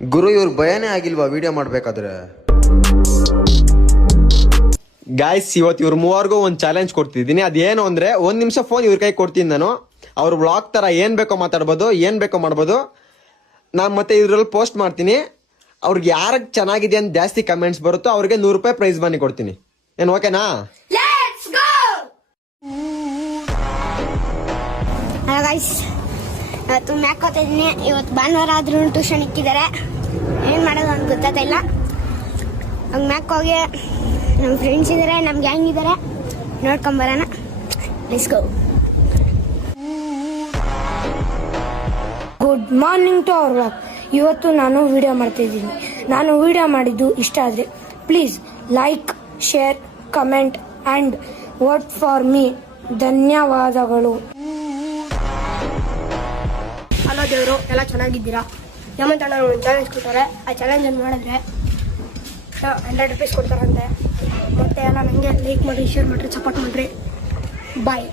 ಗುರು ಇವ್ರ ಭಯನೇ ಆಗಿಲ್ವಾ ವಿಡಿಯೋ ಮಾಡ್ಬೇಕಾದ್ರೆ? ಗಾಯ್ಸ್, ಇವತ್ತು ಇವ್ರ ಮೂವರ್ಗೂ ಒಂದು ಚಾಲೆಂಜ್ ಕೊಡ್ತಿದ್ದೀನಿ. ಅದೇನು ಅಂದ್ರೆ 1 ನಿಮಿಷ ಫೋನ್ ಇವ್ರ ಕೈ ಕೊಡ್ತೀನಿ ನಾನು. ಅವ್ರ ಬ್ಲಾಗ್ ತರ ಏನ್ ಬೇಕೋ ಮಾತಾಡ್ಬೋದು, ಏನ್ ಬೇಕೋ ಮಾಡ್ಬೋದು. ನಾನು ಮತ್ತೆ ಇದ್ರಲ್ಲಿ ಪೋಸ್ಟ್ ಮಾಡ್ತೀನಿ. ಅವ್ರಿಗೆ ಯಾರಿಗೆ ಚೆನ್ನಾಗಿದೆ ಅಂತ ಜಾಸ್ತಿ ಕಮೆಂಟ್ಸ್ ಬರುತ್ತೋ ಅವ್ರಿಗೆ 100 ರೂಪಾಯಿ ಪ್ರೈಸ್ ಬನ್ನಿ ಕೊಡ್ತೀನಿ. ಏನು ಓಕೆನಾ? ಹಲೋ ಗೈಸ್, ಇವತ್ತು ಮ್ಯಾಕ್ ಓದ್ತಾ ಇದ್ದೀನಿ. ಇವತ್ತು ಭಾನುವಾರ ಆದ್ರೂ ಟ್ಯೂಷನ್ ಇಕ್ಕಿದ್ದಾರೆ. ಏನು ಮಾಡೋದು ಅಂತ ಗೊತ್ತಾಗ್ತಾ ಇಲ್ಲ. ಹಂಗೆ ಮ್ಯಾಕ್ ಹೋಗಿ ನಮ್ಮ ಫ್ರೆಂಡ್ಸ್ ಇದ್ದಾರೆ, ನಮ್ಮ ಗ್ಯಾಂಗ್ ಇದ್ದಾರೆ, ನೋಡ್ಕೊಂಬರೋಣ. Let's go. Good morning to our walk. ಇವತ್ತು ನಾನು ವಿಡಿಯೋ ಮಾಡ್ತಾ ಇದ್ದೀನಿ. ನಾನು ವಿಡಿಯೋ ಮಾಡಿದ್ದು ಇಷ್ಟ ಆದರೆ please like, share, comment and vote for me. ಧನ್ಯವಾದಗಳು. ಹಲೋ ದೇವರು, ಎಲ್ಲ ಚೆನ್ನಾಗಿದ್ದೀರಾ? ಹೇಮಂತ್ ಅಣ್ಣ ಒಂದು ಚಾಲೆಂಜ್ ಕೊಡ್ತಾರೆ. ಆ ಚಾಲೆಂಜನ್ನು ಮಾಡಿದ್ರೆ 100 ರೂಪೀಸ್ ಕೊಡ್ತಾರಂತೆ. ಮತ್ತೆ ಎಲ್ಲ ನನಗೆ ಲೈಕ್ ಮಾಡಿರಿ, ಶೇರ್ ಮಾಡಿರಿ, ಸಪೋರ್ಟ್ ಮಾಡಿರಿ. ಬಾಯ್.